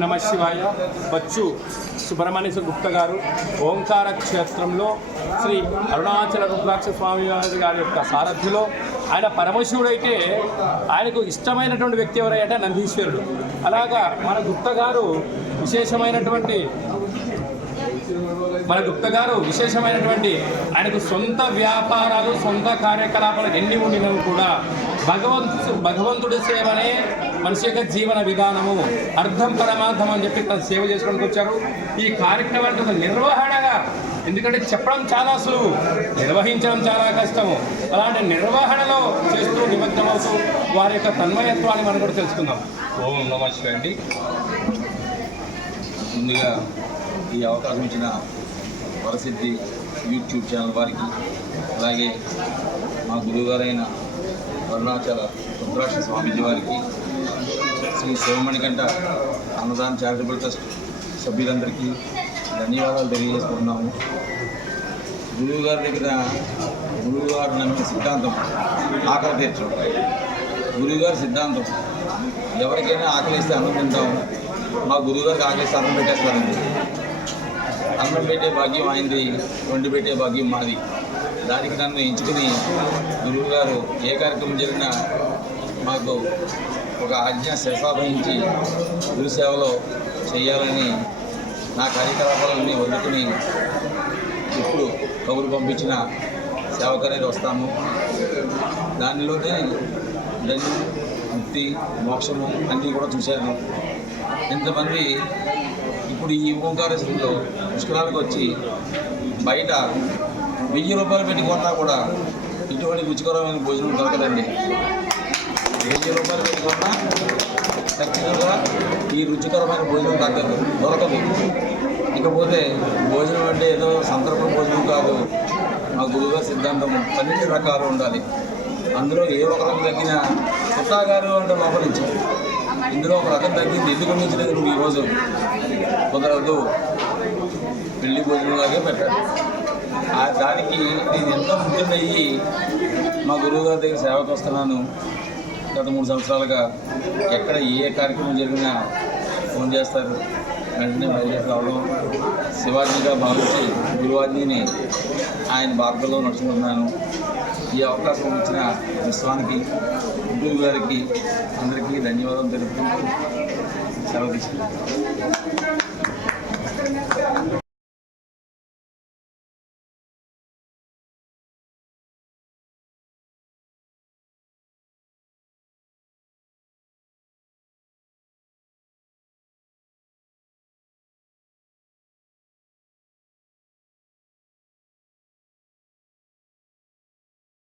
నమ శివాయ. బచ్చు సుబ్రహ్మణ్య గుప్త గారు. ఓంకార క్షేత్రంలో శ్రీ అరుణాచల రుద్రాక్ష స్వామి గారి యొక్క సారథ్యంలో ఆయన పరమశివుడైతే ఆయనకు ఇష్టమైనటువంటి వ్యక్తి ఎవరైతే నందీశ్వరుడు. అలాగా మన గుప్త గారు విశేషమైనటువంటి మన గుప్త గారు విశేషమైనటువంటి ఆయనకు సొంత వ్యాపారాలు సొంత కార్యకలాపాలు ఎన్ని ఉండినవి కూడా భగవంతు భగవంతుడి సేవనే మనిషి యొక్క జీవన విధానము అర్థం పరమార్థం అని చెప్పి తను సేవ చేసుకోవడానికి వచ్చారు. ఈ కార్యక్రమానికి ఒక నిర్వహణగా ఎందుకంటే చెప్పడం చాలా సులువు నిర్వహించడం చాలా కష్టము అలాంటి నిర్వహణలో చేస్తూ నిమగ్నమవుతూ వారి యొక్క తన్మయత్వాన్ని మనం కూడా తెలుసుకుందాం. ఓం నమస్కారం అండి ముందుగా ఈ అవకాశం ఇచ్చిన వరసిద్ధి యూట్యూబ్ ఛానల్ వారికి అలాగే మా గురువుగారైన అరుణాచల రుద్రాక్ష స్వామీజీ వారికి శ్రీ శివమణికంట అన్నదాన చారిటబుల్ ట్రస్ట్ సభ్యులందరికీ ధన్యవాదాలు తెలియజేసుకున్నాము గురువు గారి దగ్గర గురువు గారు నమ్మిన సిద్ధాంతం ఆకలి తీర్చడం. గురువు గారి సిద్ధాంతం ఎవరికైనా ఆకలిస్తే అన్నం తింటాము మా గురువు గారికి ఆకలిస్తే అన్నం పెట్టేస్తారండి. అన్నం పెట్టే భాగ్యం ఆయనది వండి పెట్టే భాగ్యం మాది. దానికి నన్ను ఎంచుకుని గురువు గారు ఏ కార్యక్రమం జరిగినా మాకు ఒక ఆజ్ఞ శిల్పాభించి గురు సేవలో చేయాలని నా కార్యకలాపాలన్నీ వదులుకుని ఇప్పుడు కబురు పంపించిన సేవకనేది వస్తాము. దానిలోనే ధన్యం ముక్తి మోక్షము అన్నీ కూడా చూశాను. ఇంతమంది ఇప్పుడు ఈ ఓంకారేశ్వరంలో పుష్కరాలకు వచ్చి బయట వెయ్యి రూపాయలు పెట్టి కొన్నా కూడా ఇటువంటి రుచికరమైన భోజనం దొరకదండి. వెయ్యి రూపాయలు పెట్టి ఖచ్చితంగా ఈ రుచికరమైన భోజనం తగ్గదు దొరకదు. ఇకపోతే భోజనం అంటే ఏదో సందర్భం భోజనం కాదు. మా గురువుగారి సిద్ధాంతం పన్నెండు రకాలు ఉండాలి. అందులో ఏ ఒక రకం తగ్గినా పుట్టాగారు అంటే లోపలించి ఇందులో ఒక రకం తగ్గింది. ఎందుకు లేదు నువ్వు ఈరోజు? కుదరదు పెళ్ళి భోజనంలాగే పెట్టాలి ఆ దానికి నేను ఎంతో ముఖ్యమయ్యి మా గురువు గారి దగ్గర సేవకు వస్తున్నాను. గత మూడు సంవత్సరాలుగా ఎక్కడ ఏ కార్యక్రమం జరిగినా ఫోన్ చేస్తారు. వెంటనే బయలుదేరి రావడం. శివాజీగా భావించి గురువాజీని ఆయన బాధలో నడుచుకుంటున్నాను. ఈ అవకాశం ఇచ్చిన విశ్వానికి గురువు గారికి అందరికీ ధన్యవాదాలు తెలుపుకుంటూ సెలవు తీసుకుంటాను